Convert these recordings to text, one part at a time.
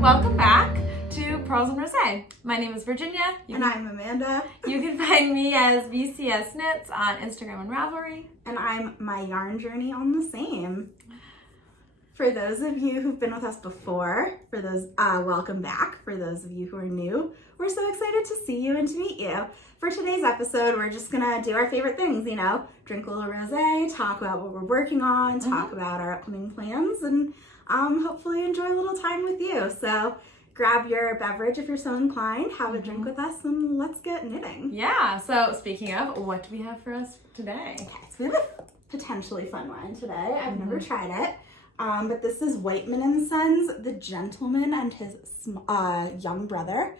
Welcome back to Purls Rosé. My name is Virginia. I'm Amanda. You can find me as VCS Knits on Instagram and Ravelry. And I'm My Yarn Journey on the same. For those of you who've been with us before, welcome back. For those of you who are new, we're so excited to see you and to meet you. For today's episode, we're just gonna do our favorite things, drink a little rosé, talk about what we're working on, talk about our upcoming plans, and hopefully enjoy a little time with you. So grab your beverage if you're so inclined, have a drink with us, and let's get knitting. Yeah, so speaking of, what do we have for us today? Okay, so we have a potentially fun one today. I've never tried it. But this is Whiteman & Sons, The Gentleman and his small brother.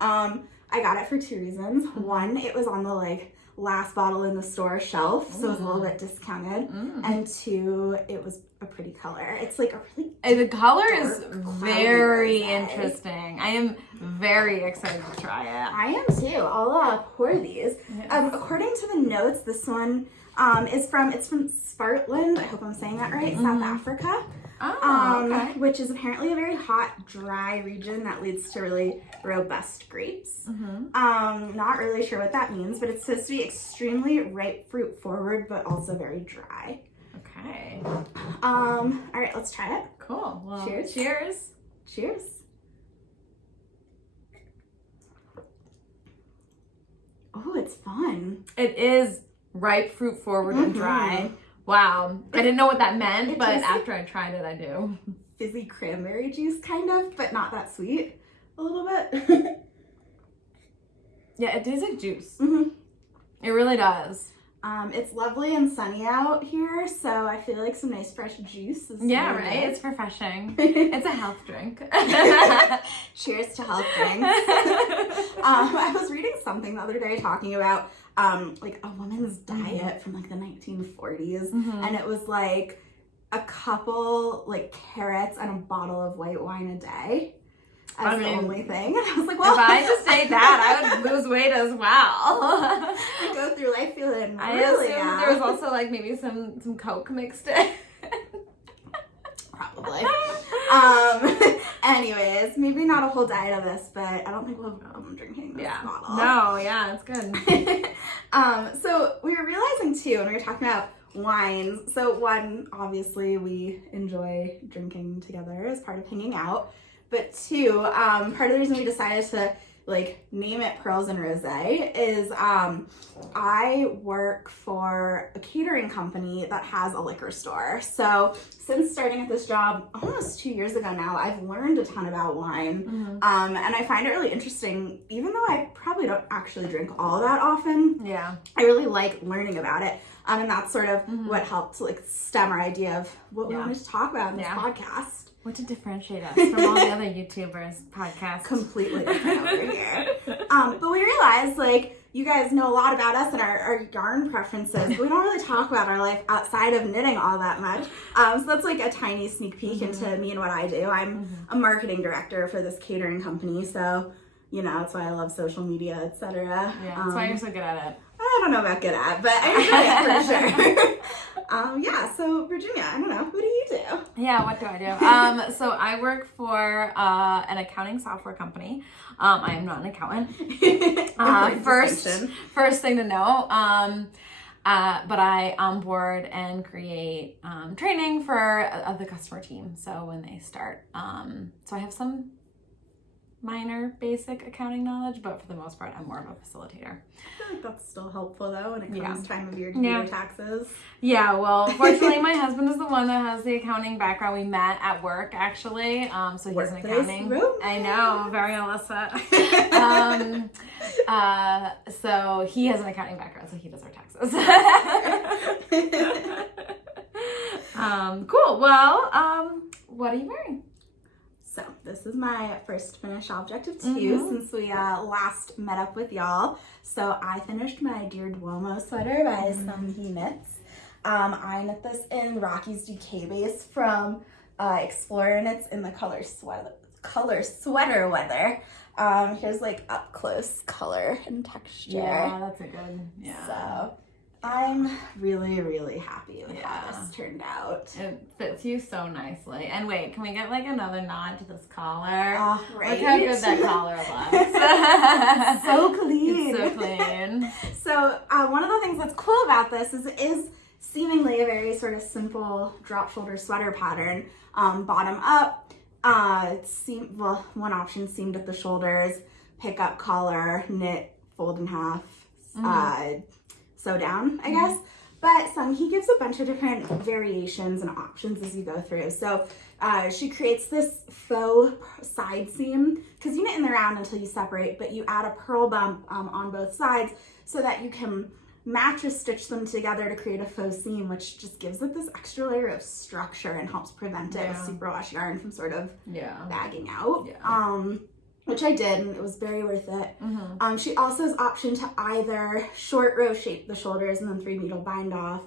I got it for two reasons. One, it was on the last bottle in the store shelf, so it was a little bit discounted. And two, it was a pretty color. It's like a really the color is very rosé. Interesting. I am very excited to try it. I am too. I'll pour these. Yes. According to the notes, this one it's from Spartland. I hope I'm saying that right. South Africa. Okay. Which is apparently a very hot, dry region that leads to really robust grapes. Not really sure what that means, but it's supposed to be extremely ripe fruit forward, but also very dry. Okay. All right, let's try it. Cool. Well, cheers. Cheers. Cheers. Oh, it's fun. It is ripe fruit forward and dry. Wow. I didn't know what that meant, but after I tried it, I do. Fizzy cranberry juice, kind of, but not that sweet. A little bit. Yeah, it tastes like juice. It really does. It's lovely and sunny out here, so I feel like some nice fresh juice is Yeah, really right? good. It's refreshing. It's a health drink. Cheers to health drinks. I was reading something the other day talking about a woman's diet from the 1940s, and it was a couple carrots and a bottle of white wine a day as the only thing. And I was like, well, if I just ate that, I would lose weight as well. I go through life feeling I really assume that there was also maybe some Coke mixed in. Probably. Anyways, maybe not a whole diet of this, but I don't think we'll have a problem drinking this bottle. No, yeah, it's good. So we were realizing too, when we were talking about wines, so one, obviously we enjoy drinking together as part of hanging out, but two, part of the reason we decided to name it Purls and Rosé is I work for a catering company that has a liquor store. So since starting at this job almost 2 years ago now, I've learned a ton about wine. And I find it really interesting, even though I probably don't actually drink all that often. Yeah. I really like learning about it. And that's sort of what helped stem our idea of what we wanted to talk about in this podcast. What to differentiate us from all the other YouTubers podcasts. Completely different over here. But we realized, you guys know a lot about us and our yarn preferences, but we don't really talk about our life outside of knitting all that much. So that's a tiny sneak peek into me and what I do. I'm a marketing director for this catering company, so, that's why I love social media, etc. Yeah, that's why you're so good at it. I don't know about good at, but I enjoy it for sure. So Virginia, I don't know, who do you do? Yeah, what do I do? So I work for an accounting software company. I am not an accountant. First thing to know. But I onboard and create training for the customer team. So when they start, so I have some minor basic accounting knowledge, but for the most part, I'm more of a facilitator. I feel like that's still helpful though when it comes time of year to do your taxes. Yeah, well, fortunately, my husband is the one that has the accounting background. We met at work actually, so he's an accounting. I know, very illicit. So he has an accounting background, so he does our taxes. Cool. Well, what are you wearing? So this is my first finished object of two since we last met up with y'all. So I finished my Dear Duomo sweater by He Knits. I knit this in Rocky's DK base from Explorer Knits in the color sweater weather. Here's up close color and texture. Yeah, that's a good. So I'm really, really happy with how this turned out. It fits you so nicely. And wait, can we get like another nod to this collar? Right. Look how good that collar looks. So clean. It's so clean. So one of the things that's cool about this is it is seemingly a very sort of simple drop shoulder sweater pattern. Bottom up, one option seamed at the shoulders, pick up collar, knit, fold in half, sew down, I guess. But he gives a bunch of different variations and options as you go through. So she creates this faux side seam, because you knit in the round until you separate, but you add a purl bump on both sides so that you can mattress stitch them together to create a faux seam, which just gives it this extra layer of structure and helps prevent it with superwash yarn from sort of bagging out. Which I did, and it was very worth it. She also has option to either short row shape the shoulders and then 3 needle bind off,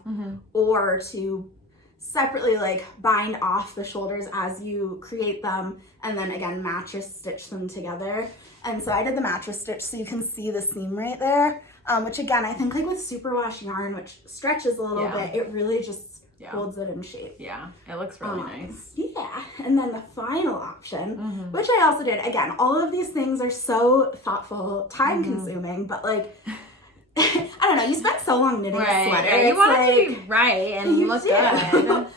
or to separately like bind off the shoulders as you create them, and then again mattress stitch them together. And so I did the mattress stitch, so you can see the seam right there, which again I think like with superwash yarn, which stretches a little bit, it really just holds it in shape. Yeah, it looks really nice. Yeah, and then the final option, which I also did, again, all of these things are so thoughtful, time consuming, but like, I don't know, you spend so long knitting a sweater. Yeah, you want it to be right, and you look good.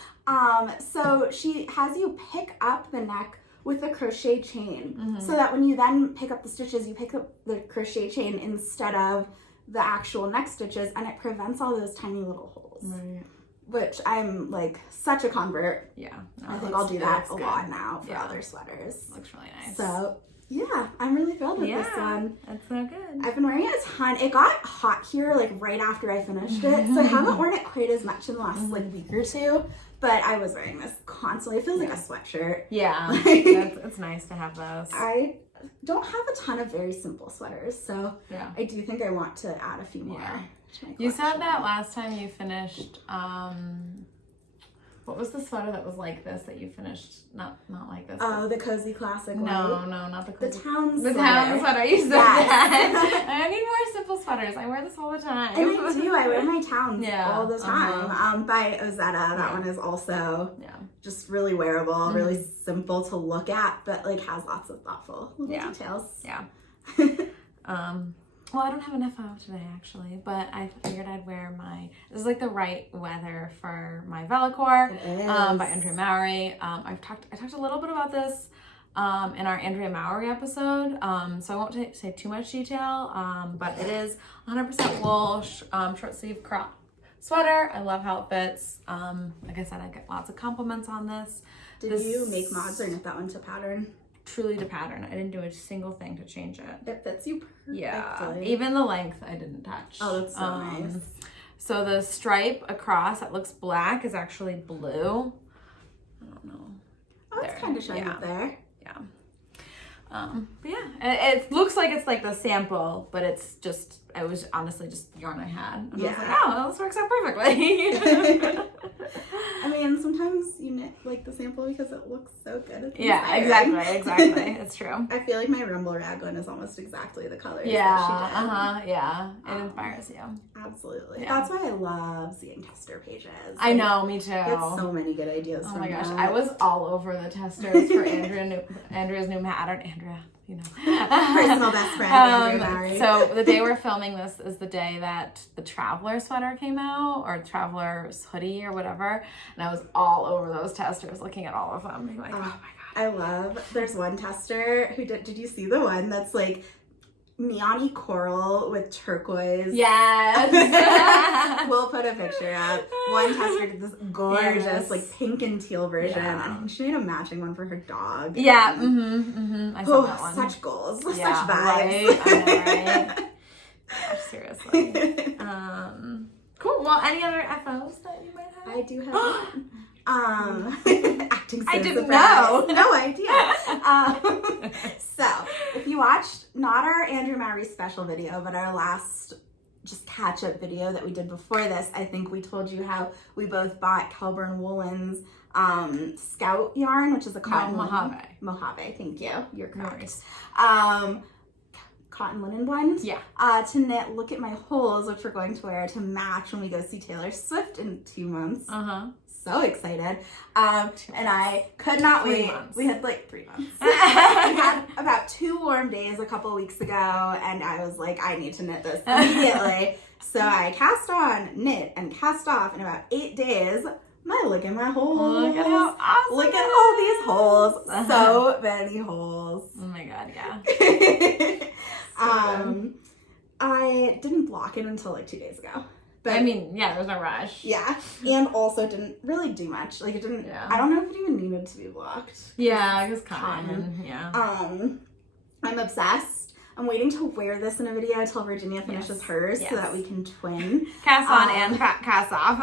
So she has you pick up the neck with a crochet chain, so that when you then pick up the stitches, you pick up the crochet chain instead of the actual neck stitches, and it prevents all those tiny little holes. Right. Which I'm like such a convert. Yeah. No, I think I'll do that a lot now for other sweaters. Looks really nice. So yeah, I'm really thrilled with this one. That's so good. I've been wearing it a ton. It got hot here like right after I finished it, so I haven't worn it quite as much in the last like week or two. But I was wearing this constantly. It feels like a sweatshirt. Yeah, it's nice to have those. I don't have a ton of very simple sweaters, so I do think I want to add a few more. Yeah. You said that last time you finished, what was the sweater that was like this that you finished? Not like this. Oh, the Cozy Classic one. No, not the Cozy. The town sweater. The town sweater. You said that. I need more simple sweaters. I wear this all the time. And I do. I wear my towns all the time. By Ozetta. That one is also just really wearable, really simple to look at, but like has lots of thoughtful little details. Yeah. Well, I don't have enough out today, actually, but I figured I'd wear this is like the right weather for my Velocore by Andrea Mowry. I talked a little bit about this in our Andrea Mowry episode, so I won't say too much detail, but it is 100% wool, short sleeve crop sweater. I love how it fits. Like I said, I get lots of compliments on this. Did you make mods or knit that one to pattern? Truly to pattern. I didn't do a single thing to change it. It fits you perfectly. Yeah, even the length I didn't touch. Oh, that's so nice. So the stripe across that looks black is actually blue. I don't know. Oh, it's kind of showing up there. Yeah. But yeah, it looks like it's like the sample, but it was honestly just yarn I had. And I was like, oh, this works out perfectly. I mean, sometimes you knit like the sample because it looks so good. Yeah, exactly. It's true. I feel like my Rumble Rag one is almost exactly the colors that she did. Yeah. It inspires you. Absolutely. Yeah. That's why I love seeing tester pages. I know, me too. Get so many good ideas from my gosh, that. I was all over the testers for Andrea's new pattern. Andrea, you know. Personal best friend, Andrea Mowry. So the day we're filming this is the day that the Traveler sweater came out, or Traveler's hoodie or whatever, and I was all over those testers looking at all of them. Being like, oh my god. I love, there's one tester who did you see the one that's like neon-y coral with turquoise? Yes. We'll put a picture up. One tester did this gorgeous like pink and teal version, and she made a matching one for her dog. Yeah. I saw that one. Such goals. Yeah, such vibes. Right? I know, right? Gosh, seriously. Cool. Well, any other FOs that you might have? I do have one. Acting so I didn't surprised. know. No idea. So, if you watched not our Andrea Mowry special video, but our last just catch-up video that we did before this, I think we told you how we both bought Kelburn Woolen's Scout yarn, which is a cotton Mojave. Mojave, thank you. You're correct. Nice. cotton linen blend. Yeah. To knit Look at My Holes, which we're going to wear to match when we go see Taylor Swift in 2 months. So excited. And I could not wait. Months. We had like 3 months. We had about 2 warm days a couple weeks ago, and I was like, I need to knit this immediately. So I cast on, knit, and cast off in about 8 days. Look at my holes. Look at how awesome. Look at all these holes. So many holes. Oh my god, yeah. I didn't block it until like 2 days ago. But I mean, yeah, there's no rush. yeah, and also didn't really do much. Like it didn't. Yeah. I don't know if it even needed to be blocked. Yeah, I guess cotton. Yeah. I'm obsessed. I'm waiting to wear this in a video until Virginia finishes hers so that we can twin. Cast on and cast off.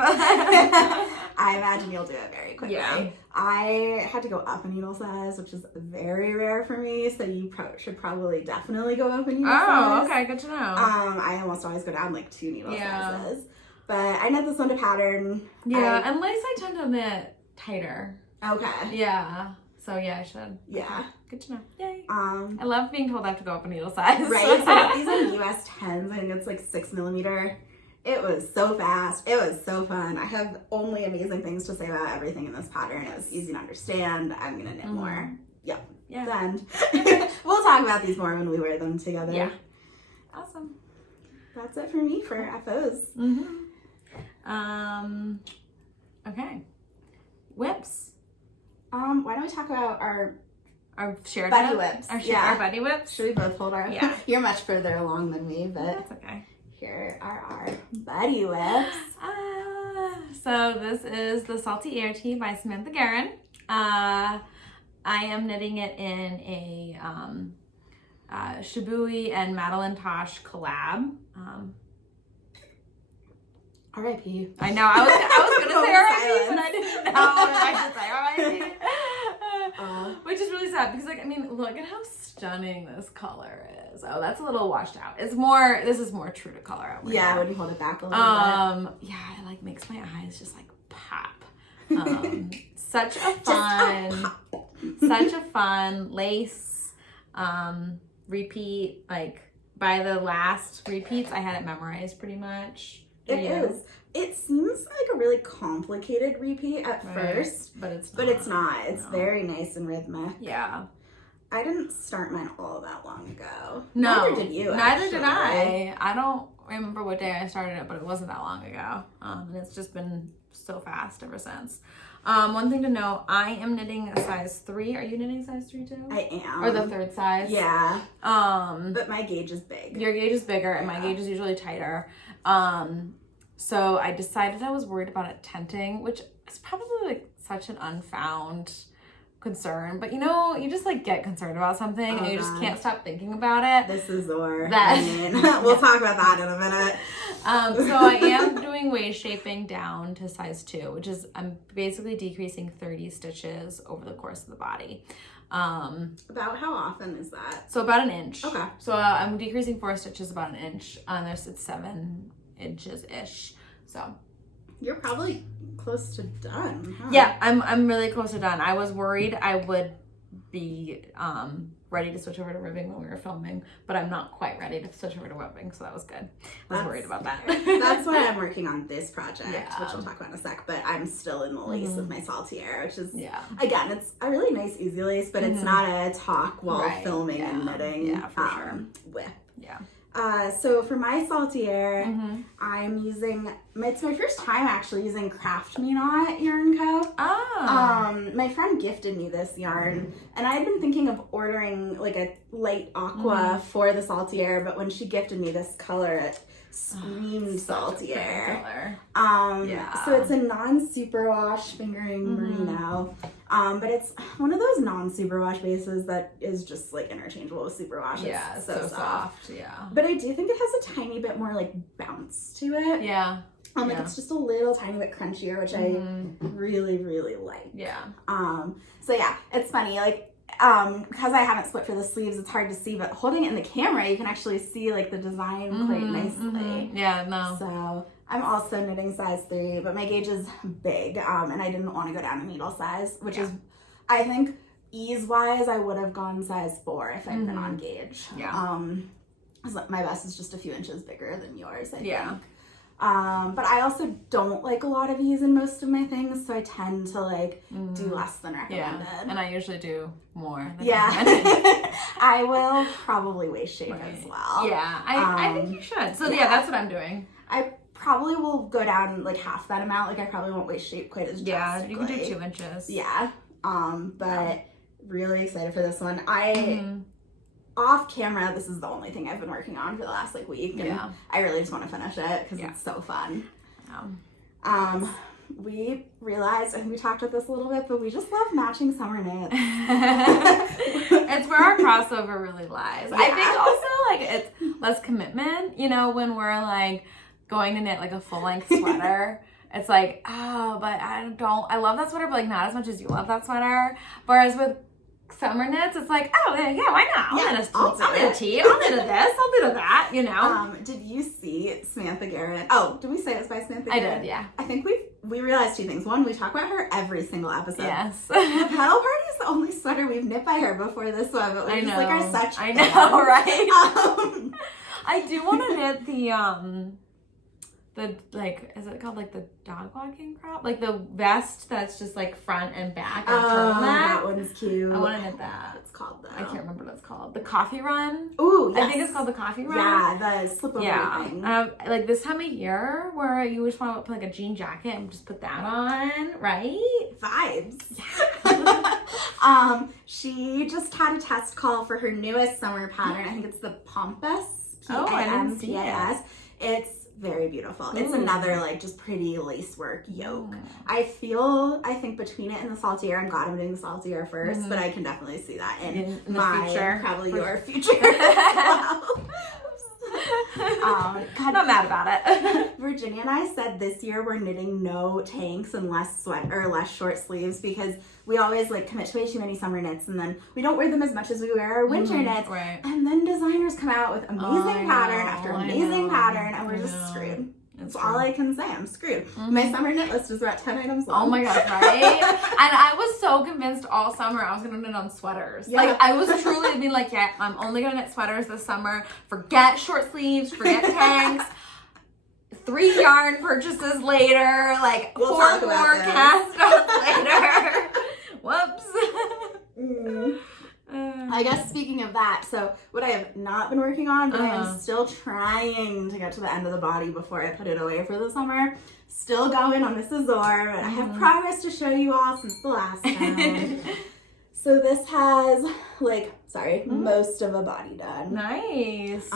I imagine you'll do it very quickly. Yeah. I had to go up a needle size, which is very rare for me, so you should probably definitely go up a needle size. Oh, okay, good to know. I almost always go down like 2 needle sizes. But I knit this one to pattern. Yeah, and lace I tend to knit tighter. Okay. Yeah. So yeah, I should. Yeah. Good to know. Yay. I love being told I have to go up a needle size. Right. So these are US 10s. I think it's like 6mm. It was so fast. It was so fun. I have only amazing things to say about everything in this pattern. It was easy to understand. I'm gonna knit more. Yep. Yeah. And we'll talk about these more when we wear them together. Yeah. Awesome. That's it for me for FOs. Okay. Whips. Why don't we talk about our shared buddy whips? Our buddy whips. Should we both hold our? Yeah. You're much further along than me, but that's okay. Here are our buddy whips. So this is the Salty Air Tee by Samantha Guerin. I am knitting it in a Shibui and Madeline Tosh collab. R.I.P. I know. I was gonna say R.I.P., but I didn't know if I should say R.I.P. Which is really sad because, like, I mean, look at how stunning this color is. Oh, that's a little washed out. This is more true to color. Yeah, when you hold it back a little bit. Yeah, it like makes my eyes just like pop. Such a fun lace repeat. Like by the last repeats, I had it memorized pretty much. It is. It seems like a really complicated repeat at first, but it's not. It's very nice and rhythmic. Yeah. I didn't start mine all that long ago. No. Neither did you. Neither did I. I don't remember what day I started it, but it wasn't that long ago. And it's just been so fast ever since. One thing to know, I am knitting a size 3. Are you knitting size 3 too? I am. Or the 3rd size? Yeah. But my gauge is big. Your gauge is bigger and my gauge is usually tighter. So I decided I was worried about it tenting, which is probably like such an unfound concern. But you know, you just like get concerned about something and you just can't stop thinking about it. This is Azor. We'll talk about that in a minute. So I am doing waist shaping down to size 2, which is I'm basically decreasing 30 stitches over the course of the body. About how often is that? So about an inch. Okay. So I'm decreasing 4 stitches about an inch. It's 7 inches ish. So you're probably close to done, huh? Yeah, I'm really close to done. I was worried I would be ready to switch over to ribbing when we were filming, but I'm not quite ready to switch over to ribbing, so that was good. I was worried about that. That's why I'm working on this project, which we'll talk about in a sec, but I'm still in the lace with my Salty Air, which is, again, it's a really nice easy lace, but it's not a talk while filming and knitting whip. Yeah. So for my Salty Air, I'm using, it's my first time actually using Craft Me Not Yarn Co. My friend gifted me this yarn, and I had been thinking of ordering like a light aqua for the Salty Air, but when she gifted me this color, it screamed Salty Air. So it's a non-superwash fingering merino. But it's one of those non-superwash bases that is just like interchangeable with superwash. Yeah, it's so soft. Yeah. But I do think it has a tiny bit more like bounce to it. Yeah. Like it's just a little tiny bit crunchier, which I really, really like. Yeah. So yeah, it's funny. Like, because I haven't split for the sleeves, it's hard to see, but holding it in the camera, you can actually see like the design quite nicely. Yeah, no. So I'm also knitting size 3, but my gauge is big, and I didn't want to go down a needle size, which is, I think, ease-wise, I would have gone size 4 if I'd been on gauge. Yeah. My bust is just a few inches bigger than yours, I think. Yeah. But I also don't like a lot of ease in most of my things, so I tend to like do less than recommended. Yeah, and I usually do more than Yeah. recommended. I will probably waist shape as well. Yeah, I think you should. So yeah, that's what I'm doing. I probably will go down like half that amount. Like I probably won't waist shape quite as drastically. Yeah, you can do 2 inches. Yeah. But really excited for this one. Off camera, this is the only thing I've been working on for the last like week. And I really just want to finish it because it's so fun. We realized, I think we talked about this a little bit, but we just love matching summer knits. It's where our crossover really lies. I think also like it's less commitment, you know, when we're like going to knit like a full length sweater. It's like, oh, but I love that sweater, but like not as much as you love that sweater. Whereas with summer knits, it's like, oh yeah, why not? I'll knit a tee, I'll knit a this, I'll knit a that, you know. Did you see Samantha Garrett? Oh, did we say it was by Samantha Garrett? I did, yeah. I think we realized 2 things. One, we talk about her every single episode. Yes. The pedal party is the only sweater we've knit by her before this one, but we just like are such I know, right? I do want to knit the like, is it called like the dog walking crop? Like the vest that's just like front and back. And turtleneck. That one's cute. I want to knit that. It's called though. I can't remember what it's called. The coffee run. Ooh, yes. I think it's called the coffee run. Yeah, the slip over thing. Like this time of year where you just want to put like a jean jacket and just put that on, right? Vibes. She just had a test call for her newest summer pattern. I think it's the Pampas. I didn't see it. It's very beautiful. It's another like just pretty lace work yoke. I think between it and the saltier, I'm glad I'm doing the saltier first, but I can definitely see that in my future. Probably your future as well. God, not mad about it. Virginia and I said this year we're knitting no tanks and less short sleeves because we always like commit to way too many summer knits and then we don't wear them as much as we wear our winter knits. Right. And then designers come out with amazing pattern after amazing pattern and we're just screwed. That's all I can say. I'm screwed. My summer knit list is about 10 items long. Oh my god, right? And I was so convinced all summer I was gonna knit on sweaters. Yeah. Like I was truly being like, yeah, I'm only gonna knit sweaters this summer. Forget short sleeves, forget tanks. 3 yarn purchases later, like we'll 4 more cast ons later. Whoops. I guess speaking of that, so what I have not been working on, but I am still trying to get to the end of the body before I put it away for the summer. Still going on this Azor, but I have progress to show you all since the last time. So this has most of a body done. Nice.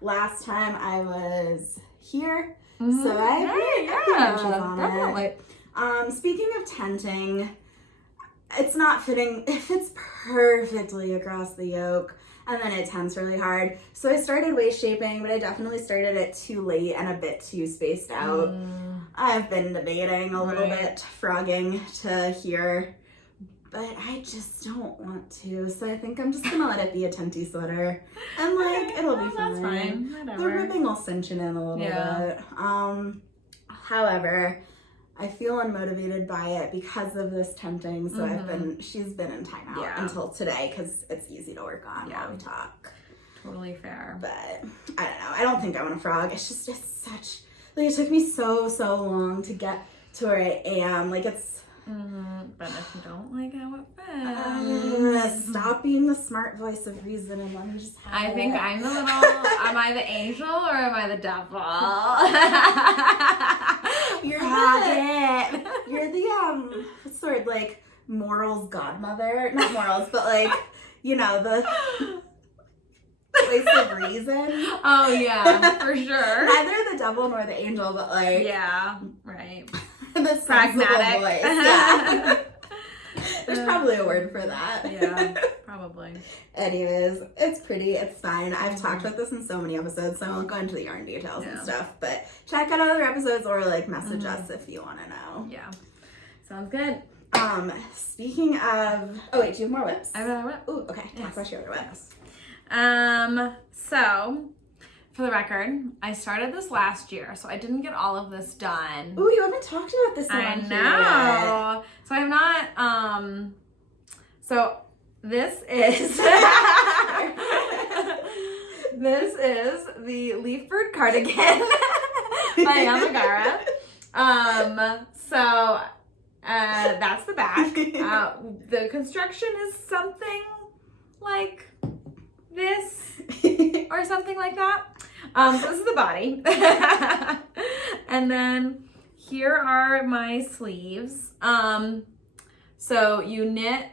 Last time I was here, so I have a few inches on it. Speaking of tenting, it's not fitting. It fits perfectly across the yoke and then it tents really hard. So I started waist shaping, but I definitely started it too late and a bit too spaced out. I've been debating a little bit, frogging to here, but I just don't want to. So I think I'm just gonna let it be a tenty sweater and like it'll be fine. That's fine. Whatever. The ribbing will cinch it in a little bit. However, I feel unmotivated by it because of this tenting, so she's been in timeout until today because it's easy to work on while we talk. Totally fair. But I don't know. I don't think I want to frog. It's such like it took me so long to get to where I am. Like it's. But if you don't like how it fits, stop being the smart voice of reason and let me just. I think I'm the little. Am I the angel or am I the devil? You're it. You're the what's the word, like morals godmother? Not morals, but like the voice of reason. Oh yeah, for sure. Neither the devil nor the angel, but like right. The pragmatic voice. Yeah. There's probably a word for that. Yeah, probably. Anyways, it's pretty. It's fine. I've talked about this in so many episodes, so I won't go into the yarn details and stuff. But check out other episodes or like message us if you want to know. Yeah, sounds good. Speaking of, oh wait, do you have more whips? I have another whip. Ooh, okay. Talk about your other whips. So. For the record, I started this last year, so I didn't get all of this done. Ooh, you haven't talked about this I know. So I have not, so this is, This is the Leafbird cardigan by Yamagara. So that's the back. The construction is something like this or something like that. So this is the body. And then here are my sleeves. So you knit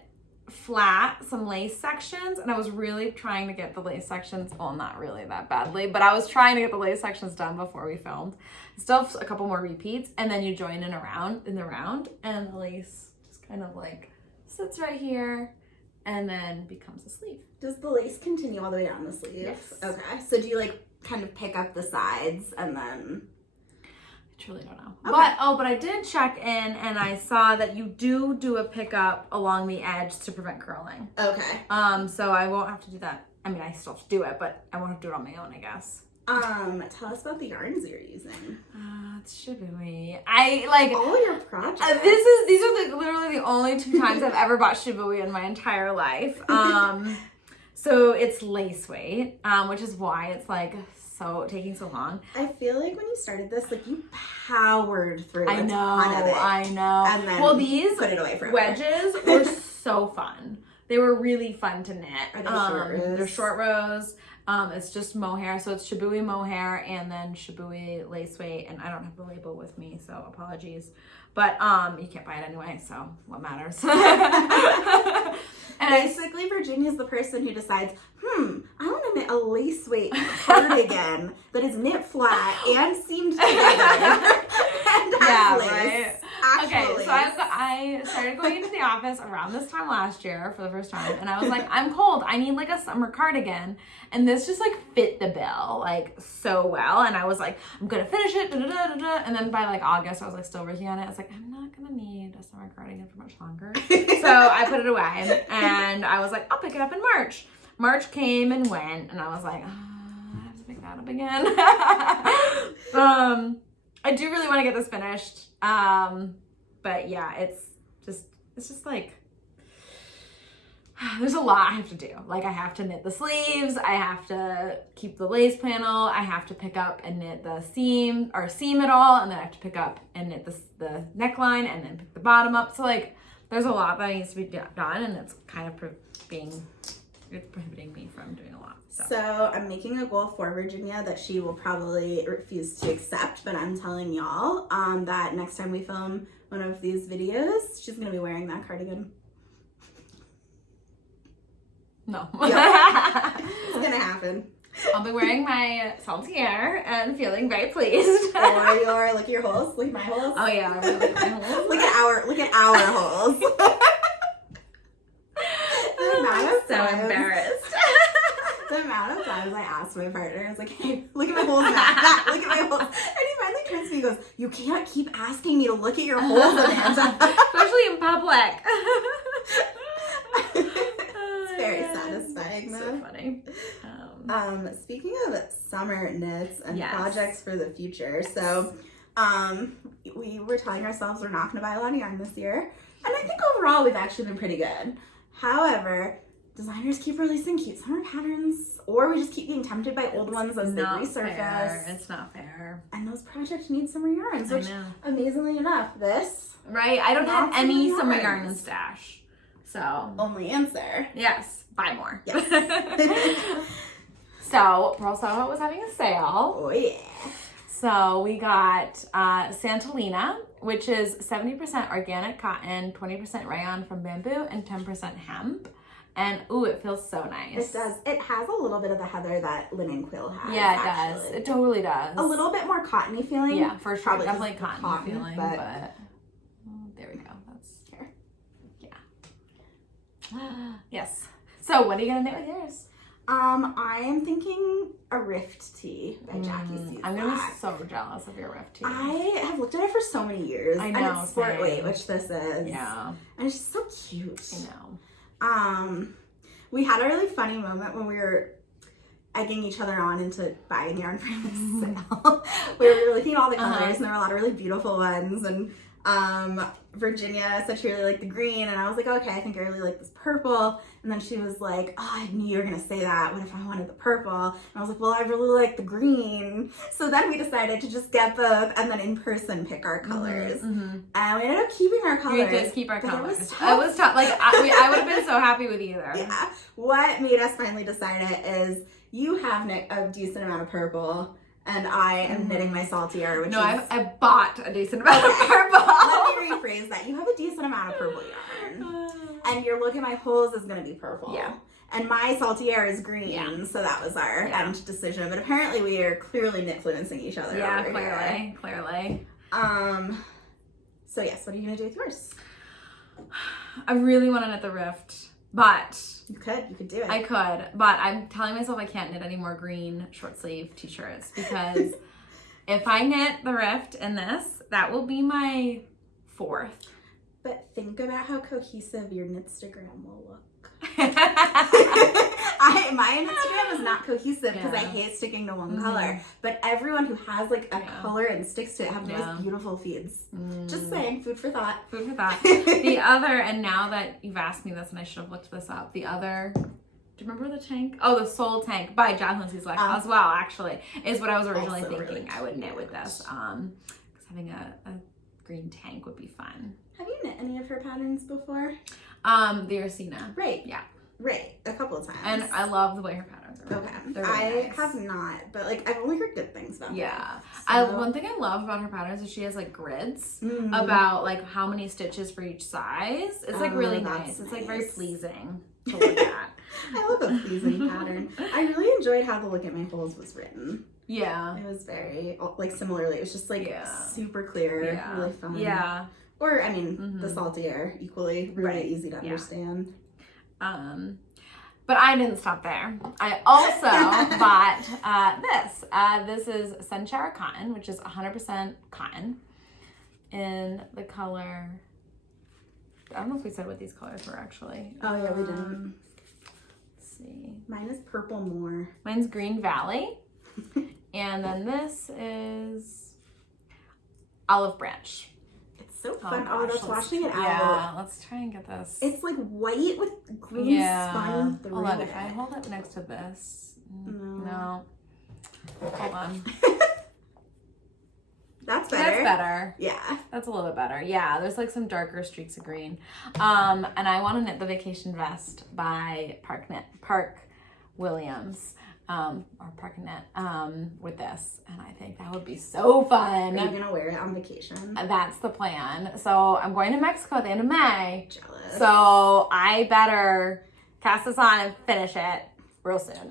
flat some lace sections, and I was really trying to get the lace sections, well, not really that badly, but I was trying to get the lace sections done before we filmed. Still have a couple more repeats, and then you join in the round, and the lace just kind of like sits right here and then becomes a sleeve. Does the lace continue all the way down the sleeve? Yes. Okay. So do you like kind of pick up the sides and then? I truly don't know. Okay. But I did check in and I saw that you do a pickup along the edge to prevent curling. Okay. So I won't have to do that. I mean, I still have to do it, but I won't have to do it on my own, I guess. Tell us about the yarns you're using. It's Shibui. I like all your projects. These are literally the only 2 times I've ever bought Shibui in my entire life. So it's lace weight, which is why it's like taking so long. I feel like when you started this, like you powered through I a ton of it. I know. And then these put it away forever. wedges were so fun. They were really fun to knit. Are they short rows? They're short rows. It's just mohair, so it's Shibui mohair and then Shibui lace weight, and I don't have the label with me, so apologies. But you can't buy it anyway, so what matters? And basically, Virginia's the person who decides, I want to knit a lace weight cardigan that is knit flat and seamed together. And has lace. Right. Okay, Lace. so I started going into the office around this time last year for the first time, and I was like, I'm cold. I need like a summer cardigan, and this just like fit the bill like so well. And I was like, I'm gonna finish it, and then by like August, I was like still working on it. I was like, I'm not gonna need a summer cardigan for much longer, so I put it away, and I was like, I'll pick it up in March. March came and went, and I was like, I have to pick that up again. I do really want to get this finished. But yeah, it's just like, there's a lot I have to do. Like I have to knit the sleeves, I have to keep the lace panel, I have to pick up and knit the seam it all, and then I have to pick up and knit the neckline and then pick the bottom up. So like, there's a lot that needs to be done, and it's kind of prohibiting me from doing a lot. So I'm making a goal for Virginia that she will probably refuse to accept, but I'm telling y'all that next time we film one of these videos, she's gonna be wearing that cardigan. No. Yep. It's gonna happen. I'll be wearing my saltier and feeling very pleased. Or look at your holes, look at my holes. Oh yeah, I'm gonna look at my holes. Look at our holes. I'm so embarrassed. The amount of times I asked my partner, I was like, hey, look at my holes now. Look at my holes. And he finally turns to me and goes, you can't keep asking me to look at your holes, Amanda. Especially in public. It's very satisfying though. So funny. Speaking of summer knits and Yes. projects for the future, so we were telling ourselves we're not going to buy a lot of yarn this year. And I think overall we've actually been pretty good. However, designers keep releasing cute summer patterns, or we just keep getting tempted by old ones as they resurface. Fair. It's not fair. And those projects need summer yarns, which, I know. amazingly enough, this right. I don't have Lots of any yarns. summer yarn in stash, so only answer. yes, buy more. Yes. So Purls Rosé was having a sale. Oh yeah. So we got Santolina, which is 70% organic cotton, 20% rayon from bamboo, and 10% hemp. And ooh, it feels so nice. It does. It has a little bit of the heather that linen quill has. Yeah, it actually. does. It totally does. A little bit more cottony feeling. Yeah, for sure. Probably Definitely just the cotton feeling, but there we go. That's here. Yeah. Yes. So what are you gonna knit with yours? I am thinking a Rift tee by Jacqueline Cieslak. I'm gonna be so jealous of your Rift tee. I have looked at it for so many years. I know, And it's sport same. weight, which this is. Yeah. And it's just so cute. I know. We had a really funny moment when we were egging each other on into buying yarn for this sale. We were looking at all the colors, and there were a lot of really beautiful ones. And Virginia said she really liked the green, and I was like, okay, I think I really like this purple. And then she was like, oh, I knew you were gonna say that. What if I wanted the purple? And I was like, well, I really like the green. So then we decided to just get both and then in person pick our colors. And we ended up keeping our colors. We did keep our colors. It was tough. Like, I would have been so happy with either. Yeah. What made us finally decide it is you have a decent amount of purple, and I am knitting my saltier, which I bought a decent amount of purple. Let me rephrase that. You have a decent amount of purple yarn. And your look at my holes is going to be purple. Yeah. And my saltier is green. Yeah. So that was our end decision. But apparently we are clearly knit-fluencing each other. Yeah, clearly. So yes, what are you going to do with yours? I really want to knit the Rift, but... You could do it. I could, but I'm telling myself I can't knit any more green short sleeve t-shirts because if I knit the Rift in this, that will be my 4th. But think about how cohesive your Knitstagram will look. My Instagram is not cohesive because I hate sticking to one color. But everyone who has like a color and sticks to it have the most beautiful feeds. Just saying, food for thought. Food for thought. The other, and now that you've asked me this and I should have looked this up, the other, do you remember the tank? Oh, the Soul Tank by Jacqueline Cieslak as well, actually, is what I was originally thinking really I would knit with this. Because having a green tank would be fun. Have you knit any of her patterns before? The Ursina. Right. Yeah. Right. A couple of times. And I love the way her patterns are. Okay. Really nice. Have not, but like I've only heard good things about her. Yeah. So. One thing I love about her patterns is she has like grids about like how many stitches for each size. It's like really nice. It's like very pleasing to look at. I love a pleasing pattern. I really enjoyed how the look at my holes was written. Yeah. It was very, like similarly, it was just like super clear, really fun. Yeah. Or, I mean, the saltier, equally really easy to understand. But I didn't stop there. I also bought this. This is Sunshare Cotton, which is 100% cotton in the color, I don't know if we said what these colors were actually. Oh yeah, we didn't. Let's see. Mine is Purple Moor. Mine's Green Valley. And then this is Olive Branch. So fun. Oh, that's washing it out. Yeah, let's try and get this. It's like white with green spun through. Hold on, if I hold it next to this. No. Hold on. That's better. That's better. Yeah. That's a little bit better. Yeah, there's like some darker streaks of green. And I want to knit the Vacation Vest by Park Williams. Or Park Knit with this, and I think that would be so fun. Are you gonna wear it on vacation? That's the plan. So I'm going to Mexico at the end of May. Jealous. So I better cast this on and finish it real soon.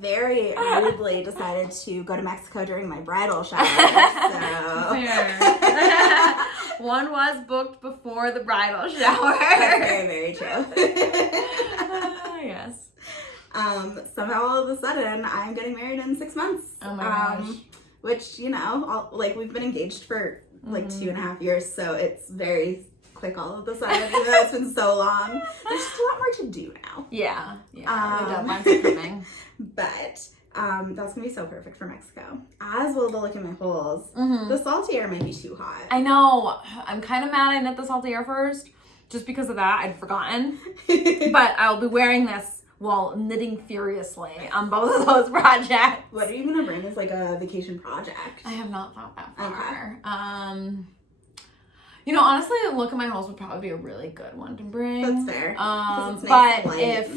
Very rudely decided to go to Mexico during my bridal shower. So. One was booked before the bridal shower. That's very, very true. Yes. Somehow all of a sudden I'm getting married in 6 months. Oh my gosh. Which, you know, like we've been engaged for like 2.5 years, so it's very quick all of a sudden, even though it's been so long. There's just a lot more to do now. Yeah. The deadlines are coming. But that's gonna be so perfect for Mexico. As will the look at my holes. The saltier might be too hot. I know. I'm kind of mad I knit the saltier first, just because of that. I'd forgotten. But I'll be wearing this while knitting furiously on both of those projects. What are you gonna bring as like a vacation project? I have not thought that far. Okay. You know, honestly, the look at my holes would probably be a really good one to bring. That's fair. It's nice, but if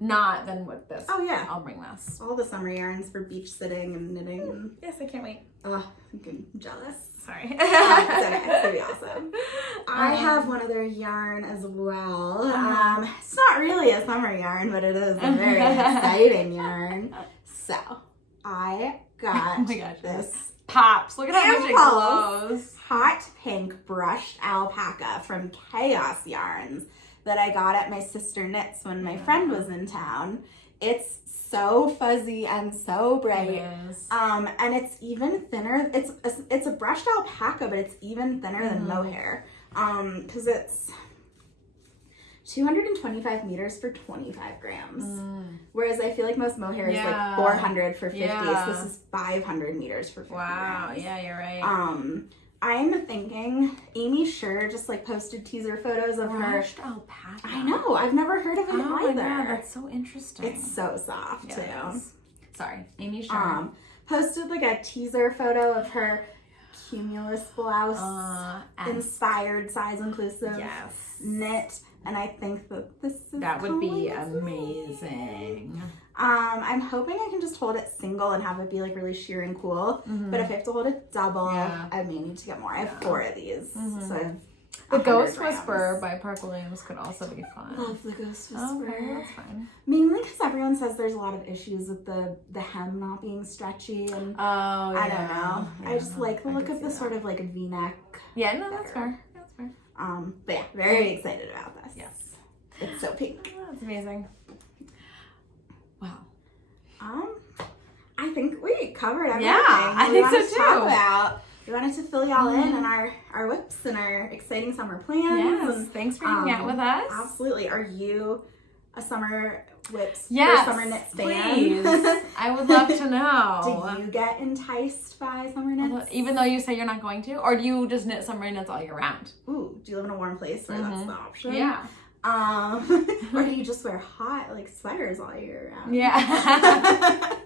not, then with this, I'll bring this. All the summer yarns for beach sitting and knitting. Yes, I can't wait. Oh, I'm jealous. Sorry. It's okay. It's gonna be awesome. I have one other yarn as well. It's not really a summer yarn, but it is a very exciting yarn. So I got this pops. Look at how much it glows. Hot pink brushed alpaca from Chaos Yarns that I got at my sister knits when my friend was in town. It's so fuzzy and so bright. Yes. And it's even thinner. It's a brushed alpaca, but it's even thinner than mohair. Because it's 225 meters for 25 grams. Whereas I feel like most mohair is like 400 for 50. So this is 500 meters for 50 grams. Yeah, you're right. I'm thinking Amy Sure just like posted teaser photos of Brushed her. alpaca. I know. I've never heard of it Oh either. my God, that's so interesting. It's so soft Yeah, too. it is. Sorry, Amy Sure. Posted like a teaser photo of her cumulus blouse, inspired, size inclusive, knit, and I think that this is that would be amazing. I'm hoping I can just hold it single and have it be like really sheer and cool. But if I have to hold it double, I may need to get more. I have 4 of these, so I have The Ghost 100 Whisperer grams. by Park Williams could also be fun. Love the Ghost Whisperer. Okay, that's fine. Mainly because everyone says there's a lot of issues with the hem not being stretchy, and I don't know. I just like the look of the sort of like a V-neck. Yeah, no, that's fair. That's fair. But yeah, very excited about this. Yes. It's so pink. Oh, that's amazing. Wow. I think we covered everything. Yeah, I we think wanted so to talk too. about. We wanted to fill y'all in on our whips and our exciting summer plans. Yes, And, thanks for hanging out with us. Absolutely. Are you a summer whips Yes, or summer knits fan? please. I would love to know. Do you get enticed by summer knits? Even though you say you're not going to? Or do you just knit summer knits all year round? Ooh, do you live in a warm place where that's the option? Yeah. Or do you just wear hot like sweaters all year round? Yeah.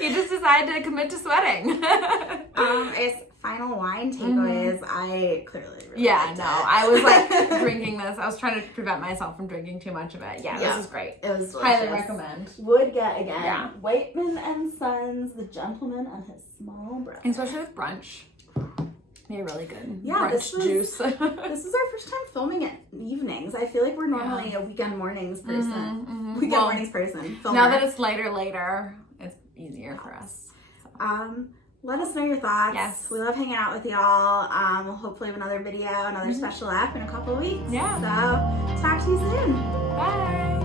You just decided to commit to sweating. It's final wine takeaways. I clearly really liked it. I was like drinking this. I was trying to prevent myself from drinking too much of it. Yeah, this is great. It was delicious. Highly recommend. Would get again. Yeah. Whiteman and Sons, The Gentleman and His Small Brush. Especially with brunch. Be a really good Yeah, brunch juice. This is our first time filming it evenings. I feel like we're normally a weekend mornings person. Weekend mornings person. Now that it's later, it's easier for us. So. Let us know your thoughts. Yes. We love hanging out with y'all. We'll hopefully have another video, another special app in a couple of weeks. Yeah. So talk to you soon. Bye.